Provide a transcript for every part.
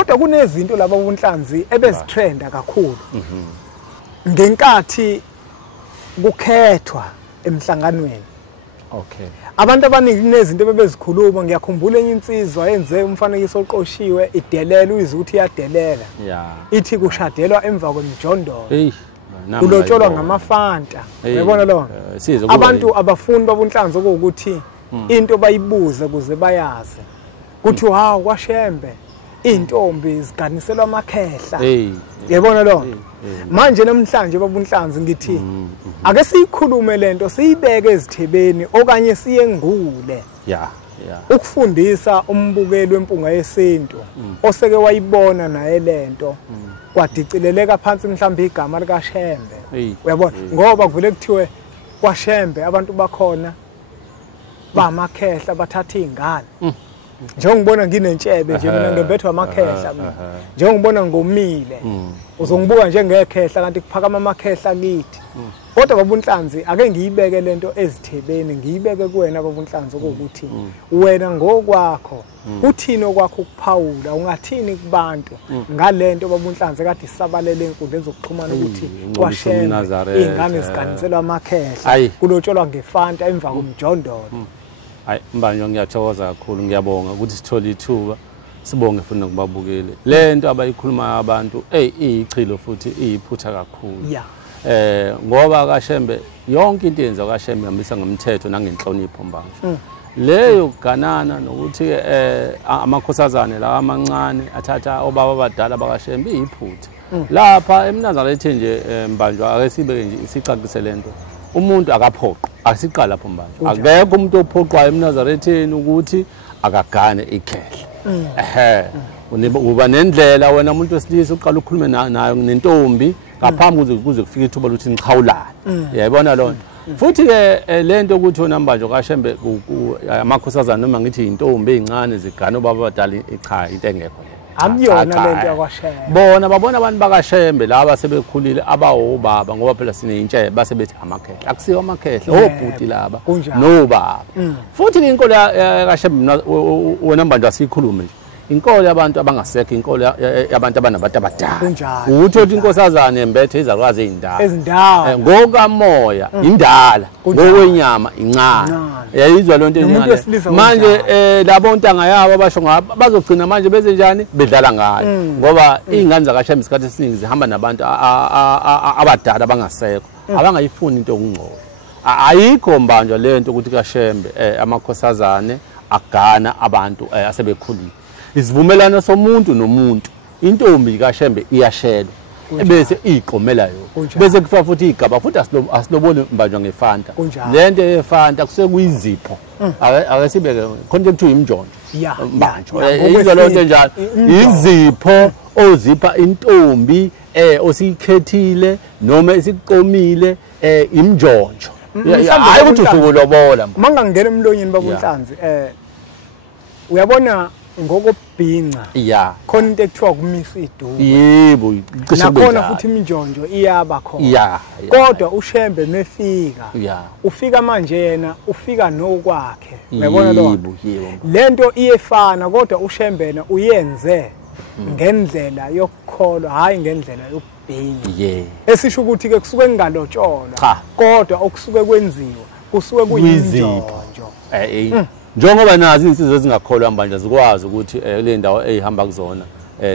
kodwa kunezinto laba bunhlanzi ebezitrenda kakhulu ngenkathi kukhethwa emhlanganweni. Okay. Abantu abaningi kunezinto bebezikhuluma. Ngiyakhumbula enye insizwa yenze umfanekiso oqoshiwe idelela uyizwa ukuthi iyadelela. Ithi kushadelwa emva kwemijondolo. Kulotsholwa ngamafanta. Uyabona lo? Abantu abafuni babunhlanzi ukuthi into bayibuze kuze bayazi. Kuthi hawu kwaShembe intombi ziganiselwa amakhehla. Uyabona lo? Manje namhlanje babunhlanzi ngithi ake siyikhulume lento siyibeke ezithebeni okanye siye ngule. Ukufundisa umbukeli wempunga yesintu oseke wayibona naye lento kwadicileleka phansi mhlawumbe igama lika Shembe. Uyabona ngoba kuvele kuthiwe kwaShembe abantu bakhona bamakhehla bathatha izingane. Njengobona nginentshebe nje mina ngembethwa amakhehla mina. Njengobona ngomile. Uzongibuka njengekhehla kanti kuphakama amakhehla kithi. Kodwa babunhlanzi ake ngiyibeke lento ezithebeni ngiyibeke kuwena babunhlanzi ukuthi wena ngokwakho uthini okwakho ukuphawula ungathini kubantu ngalento babunhlanzi kade isabalele enkundleni zokuxhumana ukuthi kwaShembe izingane ziganiselwa amakhehla kulotsholwa ngefanta emva komjondolo. Hayi Mbanjwa ngiyathokoza kakhulu ngiyabonga ukuthi sithole ithuba sibonge futhi nakubabukeli lento abayikhuluma abantu iyichilo futhi iyiphutha kakhulu. Ngoba kaShembe yonke into yenza kaShembe ihambisa ngomthetho nangenhlonipho Mbanjwa. Leyo kuganana nokuthi amakhosazane la amancane athatha obaba abadala bakaShembe iyiphutha. Lapha eMnazarethe nje Mbanjwa ake sibeke nje isicacise lento. Umuntu akaphoqo asiqala lapho Mbanjwa. Akekho umuntu ophoqwayo eMnazaretheni ukuthi akagane ikhehla. Uba nendlela wena umuntu wesilisa uqala ukukhuluma nayo nentombi ngaphambi kuze kufike ithuba lokuthi niqhawulane. Uyayibona lo nto. Futhi ke lento ukuthi wona Mbanjwa kaShembe amakhosazana noma ngithi intombi ezincane zigane obaba abadala cha into engekho. Akuyona lento yakwaShembe. Bona babona abantu bakaShembe laba sebekhulile abawobaba ngoba phela sineyintshebe basebethi amakhehla. Akusiyo amakhehla obhuti laba nobaba. Futhi inkolo kaShembe wona Mbanjwa asikhulume nje. Inkolo yabantu abangasekho inkolo yabantu abanabantu abadala. Ukuthi inkosazane embethe izalwazi ezindala. Ngokamoya indala, ngokwenyama incane. Yayizwa lonto encane. Manje labo ntanga yabo abasho ngaba bazogcina manje beze njani bedlala ngayo. Ngoba izingane zakaShembe isikhathi esiningi zihamba nabantu abadala abangasekho. Abangayifuni into okungcono. Ayikho Mbanjwa lento ukuthi kaShembe amakhosazane agana abantu asebekhulile. Isivumelano somuntu nomuntu intombi kaShembe iyashelwa ebese iqomela yo bese kufa futhi igaba futhi asiloboni Mbanjwa ngefanta lento yefanta kusuke kuyizipho akasibeke konke kuthiwa imjonjo Mbanjwa izwa lonto njalo izipho ozipha intombi osikhethile noma esiqomile imjonjo hayi ukuthi usukulobola mangangena emlonyeni babunhlanzi uyabona ngokubhinca khona into ekuthiwa kumisa iduku yebo nakhona futhi iminjonjo iyaba khona kodwa uShembe mefika ufika manje yena ufika nokwakhe uyabona lo lento iyefana kodwa uShembena uyenze ngendlela yokukholwa hayi ngendlela yokubhinca esisho ukuthi ke kusuke ngalotsholwa kodwa okusuke kwenziwa kusuke kuyinjonjo njengoba nazi insizwe ezingakholwa Mbanjwa zikwazi ukuthi le ndawo ehamba kuzona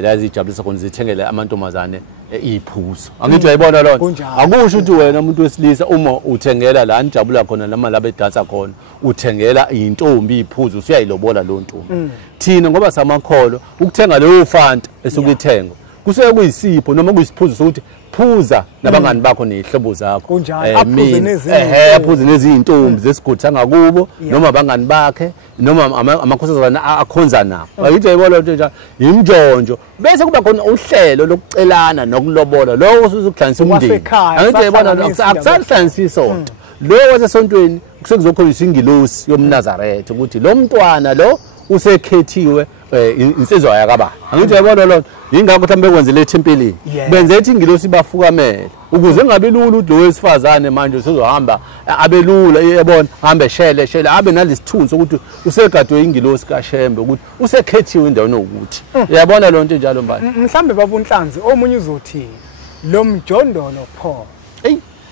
la zijabulisa khona zithengele amantombazane iphuzo angithi uyayibona lo akusho ukuthi wena umuntu wesilisa uma uthengela la nijabula khona noma la bedansa khona uthengela intombi iphuzo usiyayilobola lo ntombi thina ngoba samakholo ukuthenga leyo fanta esukuyithenga kusuke kuyisipho noma kuyisiphuzo sokuthi phuza nabangani bakho nezihlobo zakho aphuze nezintombi zesigodi ngakubo noma abangani bakhe noma amakhosazana akhonza nabo bayithi ayibona into njalo imjonjo bese kuba khona uhlelo lokucelana nokulobola lo usuzukudlanisa umndeni angithi ayibona akusahlanisi isonto lo wasesontweni kusekuzokholiswa ingilosi yomNazaretha ukuthi lo mntwana lo usekhethiwe insizwa yakababa angithi uyabona lo ingakho mhlambe kwenze le thempelini benze ethi ingilosi bafukamele ukuze ngabe lula lo wesifazane manje usezohamba abelula yebona hambe shele abe nalesithunzi ukuthi usegadwe ingilosi kaShembe ukuthi usekhethiwe endaweni ukuthi uyabona lo nto njalo mbali mhlambe babunhlanzi omunye uzothi lo mjondolo pho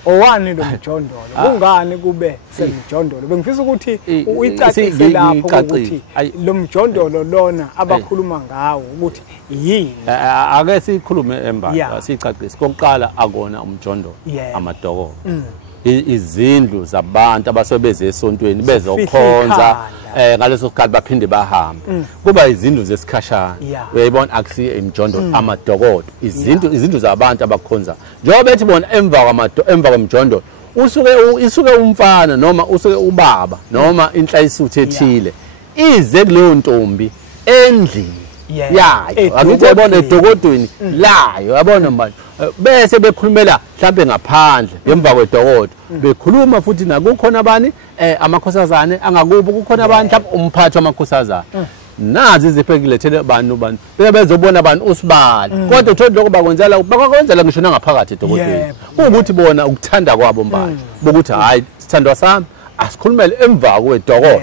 owani lo mjondolo kungani kube semjondolo bengifisa ukuthi uyicacise lapho ukuthi lo mjondolo lona abakhuluma ngawo ukuthi yini ake sikhulume emba sicacise kokuqala akona umjondolo amadokolo izindlu zabantu abasebeze esontweni bezokhonza ngaleso sikhathi baphinde bahambe kuba izindlu zesikhashana uyayibona akusiye emjondolo amadokodo izindlu zabantu abakhonza njengoba bethi bona emva kwemjondolo usuke umfana noma usuke ubaba noma inhlayisuthu ethile ize kuleyo ntombi endlini yayo akuthi yabona edokodweni layo yabona manje bese bekhulumela mhlambe ngaphandle ngemva kwedokodo bekhuluma futhi nakukhona abani amakhosazane angakubo kukhona abantu mhlawumbe umphathi wamakhosazane nazi iziphekulethele abantu bezobona abantu usibali kodwa uthola lokho bakwenzela ngisho nangaphakathi edokodweni ukuthi bona ukuthanda kwabo mbali bokuthi hayi sithandwa sami asikhulumele emva kwedokodo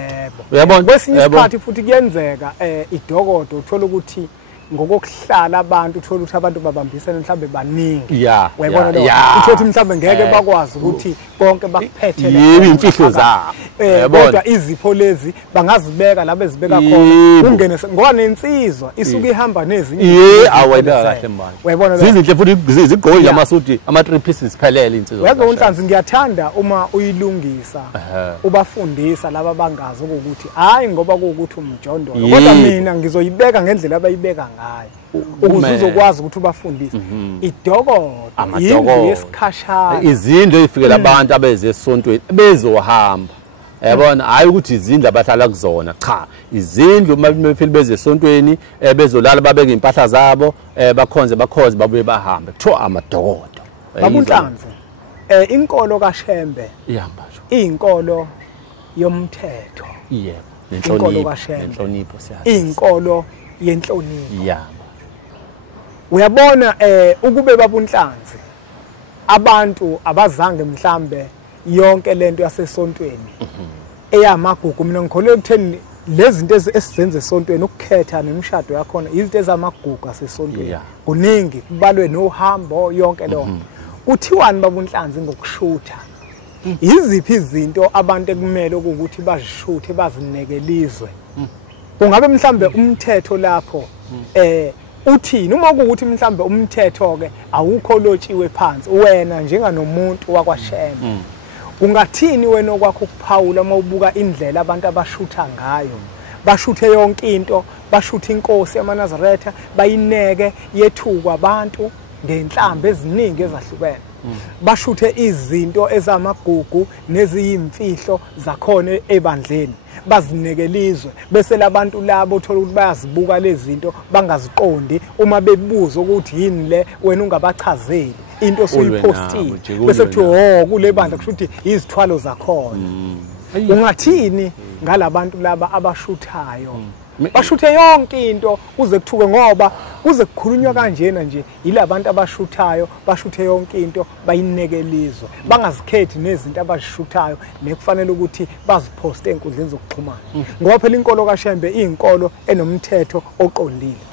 uyabona kwesinye isikhathi futhi kuyenzeka idokodo uthola ukuthi ngokuhlala abantu uthola ukuthi abantu babambisana mhlambe baningi uyabona lo uthola mhlambe ngeke bakwazi ukuthi bonke bakuphethe la imfihlo zabo kodwa izipho lezi bangazibeka la bezibeka khona ungene ngoba nensizwa isuke ihamba nezinye awayida kahle manje uyabona zizinhle futhi zigqoke amasuti ama 3 pieces phelele insizwa yazi unhlanzi ngiyathanda uma uyilungisa ubafundisa laba bangazi ukuthi hayi ngoba kuukuthi umjondolo kodwa mina ngizoyibeka ngendlela abayibeka ukuze uzokwazi ukuthi ubafundise idokodo indlu yesikhashana izindlu ezifikela abantu abeze esontweni bezohamba yabona hayi ukuthi izindlu abahlala kuzona cha izindlu mabefile beze esontweni bezolala babeke impahla zabo bakhonze babuye bahambe kuthiwa amadokodo babunhlanzi inkolo kaShembe ihamba iyinkolo yomthetho yebo nenhlonipho siyazi iyinkolo yenhlonipho uyabona ukube babunhlanzi abantu abazange mhlambe yonke lento yasesontweni eyamagugu mina ngikholwe ukutheni lezi zinto esizenze esontweni ukukhetha nemishado yakhona izinto ezamagugu asesontweni kuningi kubalwe nohambo yonke lo kuthiwani babunhlanzi ngokushutha iziphi izinto abantu ekumele ukuthi bazishuthe bazinekelizwe kungabe mhlambe umthetho lapho uthini uma kuukuthi mhlambe umthetho ke awukho lotshiwe phansi wena njenganomuntu wakwaShembe ungathini wena okwakho ukuphawula uma ubuka indlela abantu abashutha ngayo bashuthe yonke into bashutha inkosi yamaNazaretha bayineke yethukwa abantu ngenhlambe eziningi ezahlukene bashuthe izinto ezamagugu neziyimfihlo zakhona ebandleni bazinekelizwe bese labantu labo uthola ukuthi bayazibuka lezi zinto bangaziqondi uma bebuza ukuthi yini le wena ungabachazeli into osuyipostile bese kuthiwa kule bandla kusho ukuthi izithwalo zakhona ungathini ngalabantu laba abashuthayo bashuthe yonke into kuze kuthuke ngoba kuze kukhulunywa kanjena nje yilabantu abashuthayo bashuthe yonke into bayinekelizwe bangazikhethi nezinto abazishuthayo nekufanele ukuthi baziposte enkundleni zokuxhumana ngoba phela inkolo kaShembe iyinkolo enomthetho oqondile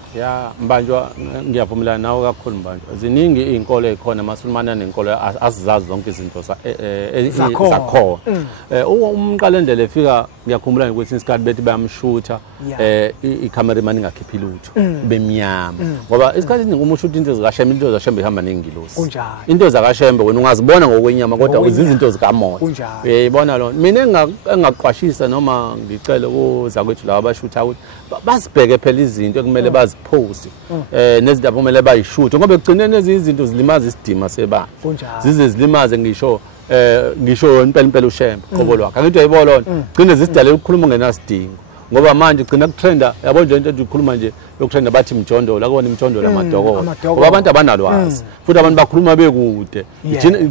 mbanjwa ngiyavumelana nawe kakhulu mbanjwa ziningi izinkolo ezikhona masulumana nenkolo asizazi zonke izinto zakhona umqalendele efika ngiyakhumbula ukuthi isikhathi bethi bayamshutha icameraman ingakhiphi lutho bemnyama ngoba isikhathi uma ushutha into zikaShembe into zakaShembe ihamba nengilosi into zakaShembe wena ungazibona ngokwenyama kodwa izinto zikamoya uyayibona lo mina engaqwashisa noma ngicele kuzakwethu laba abashutha ukuthi basibheke phela izinto ekumele bazipost nezinto abomele bayishuthe ngoba ekugcineni izinto zilimaza isidima sebandla zize zilimaze ngisho impela uShembe qobo lwakhe angithi uyayibona gcine zisidale ukukhuluma ngenasidingo ngoba manje gcina kutrenda yabo nje into ekhuluma nje yokutrenda bathi imjondolo akubona imjondolo amadokolo ngoba abantu abanalwazi futhi abantu bakhuluma bekude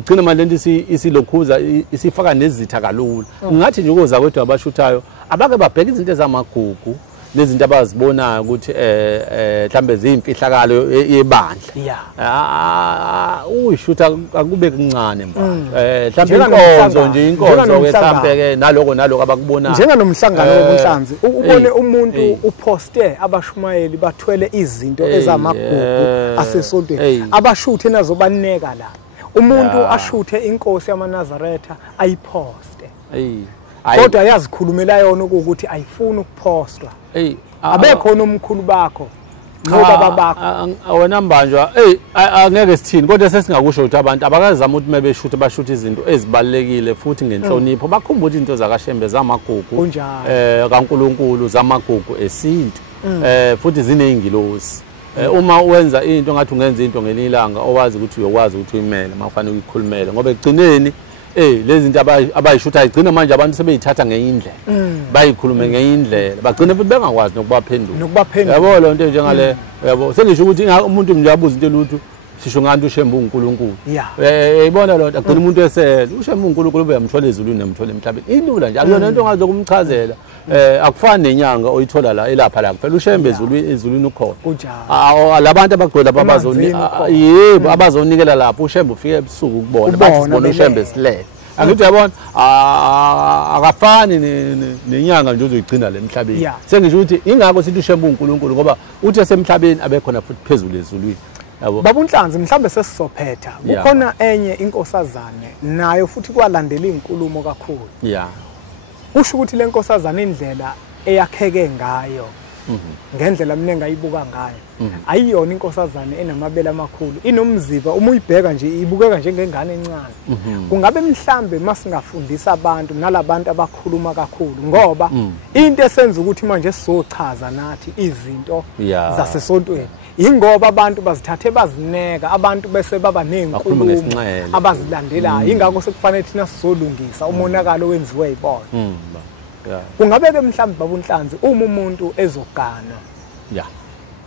gcina manje lento isilokhuza isifaka nezitha kalula ngathi nje ukuza kwethu abashuthayo abake babheka izinto ezamagugu nezinto abazibonayo ukuthi mhlambe ziyimfihlakalo yebandla uyishutha akube kuncane manje mhlambe inkonzo nje inkonzo ke mhlambe ke naloko abakubonayo njenganomhlangano wobunhlanzi ubone umuntu uposte abashumayeli bathwele izinto ezamagugu asesontweni abashuthe nazo baneka la umuntu ashuthe inkosi yamaNazaretha ayiposte kodwa yazikhulumela yona ukuthi ayifuni ukupostwa abekho nomkhulu bakho nobaba bakho wena mbanjwa angeke sithini kodwa sesingakusho ukuthi abantu abakazama ukuthi mebeshuthe bashuthe izinto ezibalekile futhi ngenhlonipho bakhumbula izinto zakaShembe zamagugu kaNkuluNkulu zamagugu esintu futhi zineyingilosi uma wenza into ngathi ungenza into ngelilanga owazi ukuthi uyokwazi ukuthi uyimele makufanele uyikhulumele ngoba egcineni lezi zinto abayishutha igcina manje abantu sebeyithatha ngeindlela bayikhulume ngeindlela bagcina futhi bengakwazi nokubaphendula yabo lo nto njengale yabo sengisho ukuthi umuntu nje abuza into lutho sisho ngathi uShembe uNkulunkulu yayibona lo nto agcina umuntu esele uShembe uNkulunkulu uyamthola ezulwini nemthola emhlabeni ilula nje akuyona into ongazokumchazela akufani nenyanga oyithola la elapha la kuphela uShembe ezulwini ukhona labantu abagcwele yebo abazonikela lapho uShembe ufike ebusuku ukubona bathi sibona uShembe silele angithi uyabona akafani nenyanga nje ozoyigcina le emhlabeni sengisho ukuthi ingakho sithi uShembe uNkulunkulu ngoba uthi esemhlabeni abekhona futhi phezulu ezulwini yabo baba uNhlanzi mhlambe sesizophetha kukhona enye inkosazane nayo futhi kwalandela izinkulumo kakhulu usho ukuthi lenkosazana indlela eyakheke ngayo ngendlela mina engayibuka ngayo ayiyona inkosazana enamabele amakhulu inomziba uma uyibheka nje ibukeka njengengane encane kungabe mhlambe masingafundisa abantu nalabantu abakhuluma kakhulu ngoba into esenza ukuthi manje sizochaza nathi izinto zasesontweni ingoba abantu bazithathe bazineka abantu bese baba nezinkulumo abazilandelayo ingakho sekufanele thina sizolungisa umonakalo owenziwe yibona kungabe ke mhlambe baba uNhlanzi uma umuntu ezogana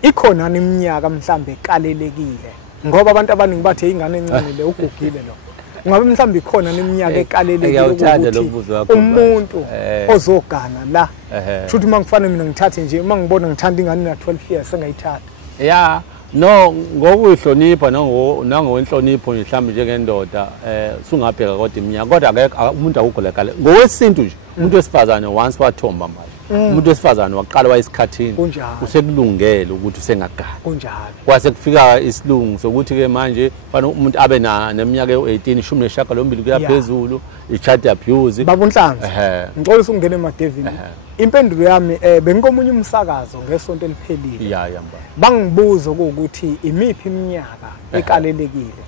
ikhona iminyaka mhlambe ekalelekile ngoba abantu abaningi bathi ingane encane le ugugile lo ngabe mhlambe ikhona neminyaka ekalelekile ukuthi umuntu ozogana la futhi mangifanele mina ngithathe nje mangibona ngithanda ingane na 12 years engayithatha no ngokuyihlonipha nangowenhlonipho mhlambe njengendoda sungabheka kodwa iminyaka kodwa akekho umuntu akukho lekale ngokwesintu nje umuntu wesifazane once wathomba manje umuntu wesifazane waqala wayesikhathini usekulungele ukuthi usengagana kunjalo kwase kufika isilungu sokuthi ke manje fanele umuntu abe neminyaka yo18 18 kuya phezulu i-child abuse baba uNhlanzi ngixolisa ukungena emadevini impendulo yami benkomunye umsakazo ngesonto eliphelile bangibuza ukuthi imiphi iminyaka ekalelekile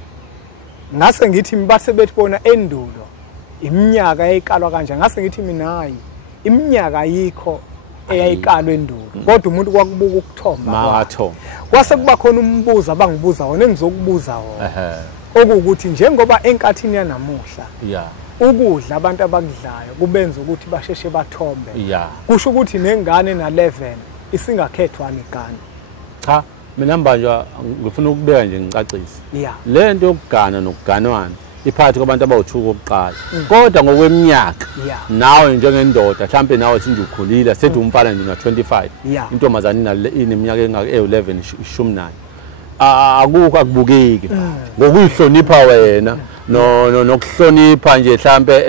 ngase ngithi bathe bethi bona endulo iminyaka eyayikalwa kanje ngase ngithi mina hayi iminyaka ayikho eyayikalwa endulo kodwa umuntu kwakubuka ukuthomba kwase kuba khona umbuzo abangibuza wona engizokubuza wona okuwukuthi njengoba enkathini yanamuhla ukudla abantu abakudlayo kubenza ukuthi basheshe bathombe kusho ukuthi nengane na11 isingakhethwa negane cha mina mbanjwa ngifuna ukubeka nje ngicacise lento yokugana nokuganwana iphakathi kwabantu abawuthuka oqala kodwa ngokweminyaka nawe njengendoda mhlambe nawe sinje ukhulile sethi umfana nje na 25 intombazana ineminyaka engaka11 ishumi akukho akubukeki ngokuyihlonipha wena nokuhlonipha nje mhlambe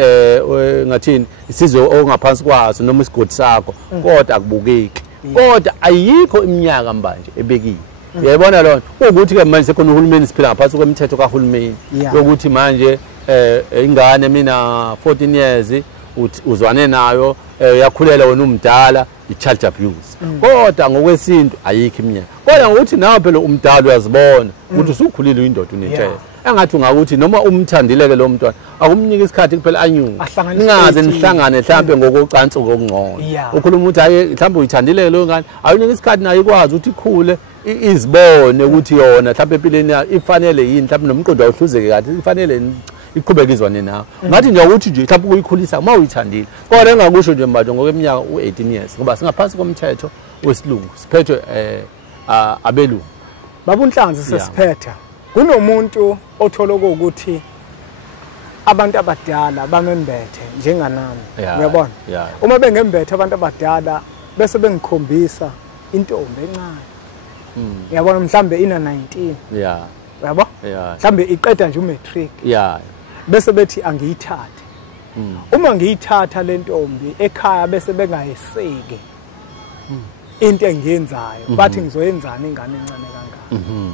ngathini isizwe ongaphansi kwaso noma isigodi sakho kodwa akubukeki kodwa ayikho iminyaka manje ebekiwe uyayibona lona ukuthi ke manje sekhona uhulumeni siphila ngaphansi kwemithetho kahulumeni ukuthi manje ingane mina 14 years uzwane nayo yakhulela wena umdala i-child abuse kodwa ngokwesintu ayikho iminyaka kodwa ngokuthi nawe phela umdala uyazibona ukuthi usukhulile uyindoda unetshela engathi ungakuthi noma umthandileke lo mntwana akumnika isikhathi kuphela anyuka ningaze nihlangane mhlambe ngokucansi okungcono ukhuluma ukuthi hayi mhlambe uyithandileke lo ngane awunika isikhathi nayo ikwazi ukuthi ikhule izibone ukuthi yona mhlambe empilweni ifanele yini mhlambe nomqondo awuhluzeke kahle ifanele iqhubeka izwane nawe ngathi nje ukuthi nje mhlambe ukuyikhulisa uma uyithandile kodwa engakusho nje manje ngokweminyaka u18 years ngoba singaphansi komthetho wesilungu siphethwe abelungu baba uNhlanzi sesiphetha kunomuntu othola ukuthi abantu abadala bamembethe njenganami uyabona uma bengembethe abantu abadala bese bengikhombisa intombi encane yabona mhlambe ina 19 yabo mhlambe iqeda nje umatric bese bethi angiyithathe uma ngiyithatha le ntombi ekhaya bese bengayiseki into engiyenzayo bathi ngizoyenzana ingane encane kangaka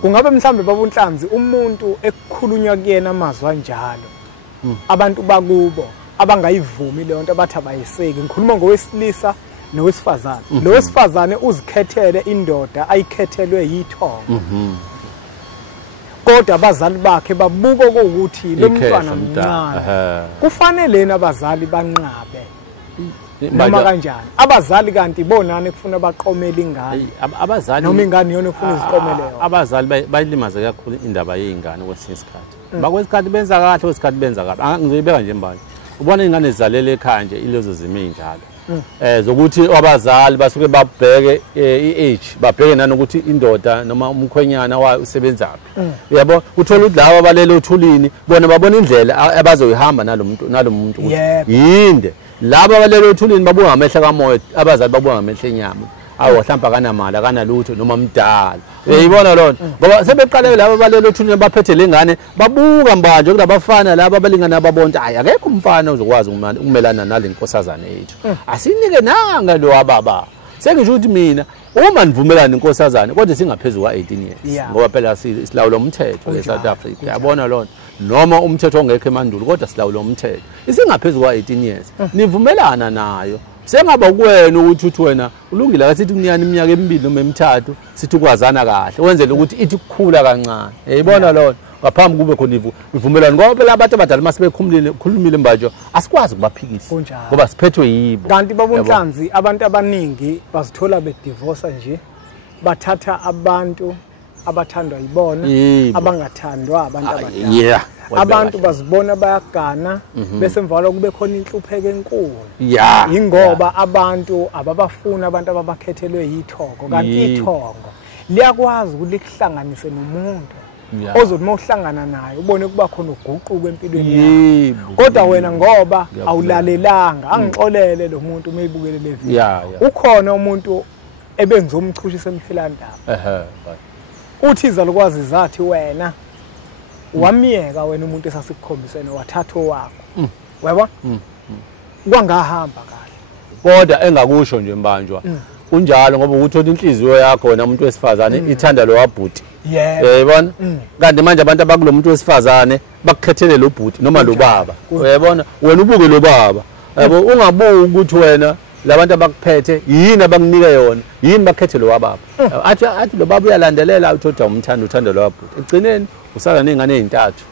kungabe mhlambe babunhlanzi umuntu ekukhulunywa kuyena amazwi anjalo abantu bakubo abangayivumi le nto abathi abayiseki ngikhuluma ngowesilisa nowesifazane lo wesifazane uzikhethele indoda ayikhethelwe yithongo kodwa abazali bakhe babuka ukuthi lo mntwana mncane kufanele abazali banqabe noma kanjani abazali kanti bonani kufuna baqomela ingane abazali noma ingane yona ufuna iziqomeleyo abazali bayilimaza kakhulu indaba yezingane kwesinye isikhathi bakwesikhathi benza kahle kwesikhathi benza kabi ngizoyibeka nje manje ubona ingane ezalele ekhaya nje ilezo zimo ezinjalo zokuthi abazali basuke babheke i-age babheke nanokuthi indoda noma umkhwenyana wayo usebenzaphi yabo uthola ukuthi laba balele uthulini bona babona indlela abazoyihamba nalomuntu yinde laba balele uthulini babuka ngamehla kamoya abazali babuka ngamehla enyama awu mhlawumbe akanamali akanalutho noma mdala uyayibona lona ngoba sebeqale laba balele uthulini baphethe lengane babuka manje kulabafana laba abalingana babonke hayi akekho umfana ozokwazi ukumelana nalenkosazana yethu asinike nanga lo ababa sengisho ukuthi mina uma nivumelana inkosazana kodwa singaphezulu kwa-18 years ngoba phela silawula umthetho eSouth Africa uyabona lona noma umthetho ongekho emandulo kodwa silawula umthetho isingaphezulu kwa-18 years nivumelana nayo sengaba kuwena ukuthi wena ulungile akasithi kuniyana iminyaka emibili noma emithathu sithi ukwazana kahle wenzele ukuthi ithi kukhula kancane uyayibona lona ngaphambi kube khona ivumelana ngoba phela abantu abadala masibekhulumile manje asikwazi ukubaphikisa ngoba siphethwe yibo kanti babunhlanzi abantu abaningi bazithola bedivorce nje bathatha abantu abathandwa yibona abangathandwa abantu abadala abantu bazibona bayagana bese emva kube khona inhlupheko enkulu ingoba abantu ababafuna abantu ababakhethelwe yithongo kanti ithongo liyakwazi ukuthi likuhlanganise nomuntu ozothi mawuhlangana naye ubone kuba khona uguquko empilweni yakho kodwa wena ngoba awulalelanga angixolele lo muntu umeyibukele le video ukhona umuntu ebengizomchushisa emfilandaba uthi izalukwazi izathi wena wamiyeka wena umuntu esasikukhombisene wathatha owakho weba kwangahamba kahle kodwa engakusho nje mbanjwa kunjalo ngoba uthola inhliziyo yakho wena umuntu wesifazane ithanda lo wabhuti uyayibona kanti manje abantu abakulo muntu wesifazane bakukhethele lo bhuti noma lo baba uyayibona wena ubuke lo baba yabo ungabuki ukuthi wena labantu abakuphethe yini abanginike yona yini bakhethe lo wababa athi lo baba uyalandelela uthoda umthanda uthanda lo wabhuti egcineni usala nezingane ezintathu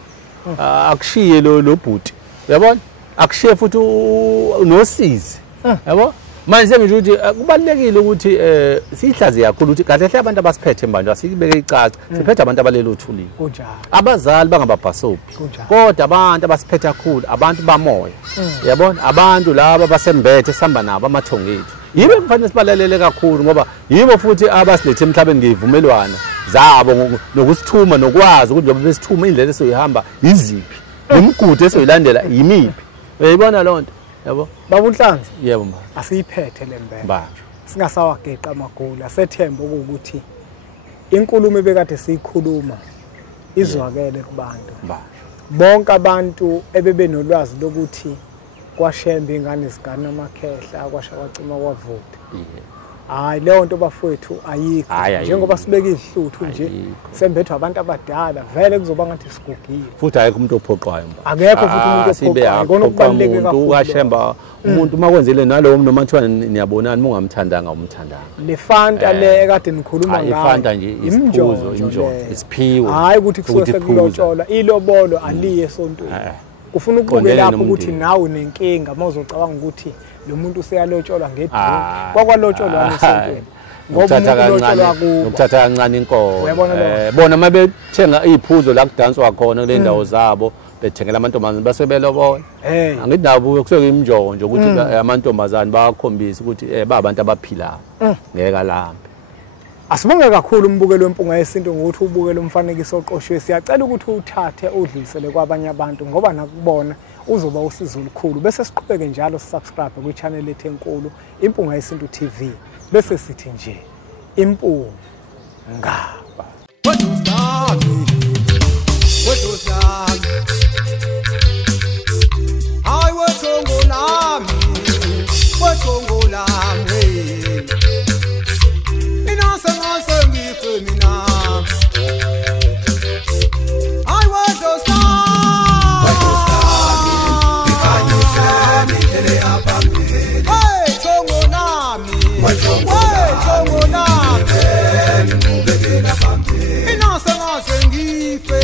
akushiye lo bhuti uyabona akushiye futhi nosizi yabo manje ngisho ukuthi kubalekile ukuthi sihlaze kakhulu ukuthi kahle hle abantu abasiphethe manje asibeke icaca siphethe abantu abalele uthulile kunjalo abazali bangababhasobi kodwa abantu abasiphethe kakhulu abantu bamoya uyabona abantu laba basembethe sihamba nabo amathongo ethu yibo kufanele sibalalele kakhulu ngoba yibo futhi abasilethe emhlabeni ngeyivumelwana zabo nokusithuma nokwazi ukuthi njengoba besithuma indlela esoyihamba yiziphi nemigudu esoyilandela yimiphi uyayibona lonto yabo babunhlanzi yebo mba asiyiphethe lembele singasawageqa amagula sethemba ukuthi inkulumo ebekade siyikhuluma izwakele kubantu bonke abantu ebebenolwazi lokuthi kwashemba ingane zigana amakhehla kwasha kwacima kwavuta hayi leyo nto bafowethu ayikho njengoba sibeka izihluthu nje sembethwa abantu abadala vele kuzoba ngathi sigugile futhi ayikho umuntu ophoqwayo akekho futhi umuntu ophoqwayo kona kubaluleke kakhulu ukashemba umuntu makwenzele nalowo noma kuthiwa niyabonana mungamthandanga umthandanga le fanta le ekade nikhuluma ngayo ifanta nje isiphuzo isiphiwo hayi ukuthi kusuke kulotshola ilobolo aliye esontweni ufuna ukubuke lapho ukuthi nawe nenkinga mawuzocabanga ukuthi lo muntu useyalotsholwa ngedini kwakwalotsholwa esontweni ngoba umuntu lotsholwa kubo ukuthatha kancane inkomo bona mabethenga iziphuzo la kudanswa khona kule ndawo zabo bethengela amantombazane basebelobola angithi nabo kusuke imjongo nje ukuthi amantombazane bayakhombisa ukuthi babantu abaphilayo ngeke alambe Asibonge kakhulu umbukelo wempunga yesintu ngokuthi ubukele umfanekiso oqoshiwe. Siyacela ukuthi uthathe udlulisele kwabanye abantu ngoba nakubona uzoba usizo olukhulu. Bese siqhubeke njalo subscribe kwi-channel yethu enkulu Impunga Yesintu TV. Bese sithi nje impunga. Inasa ngasengife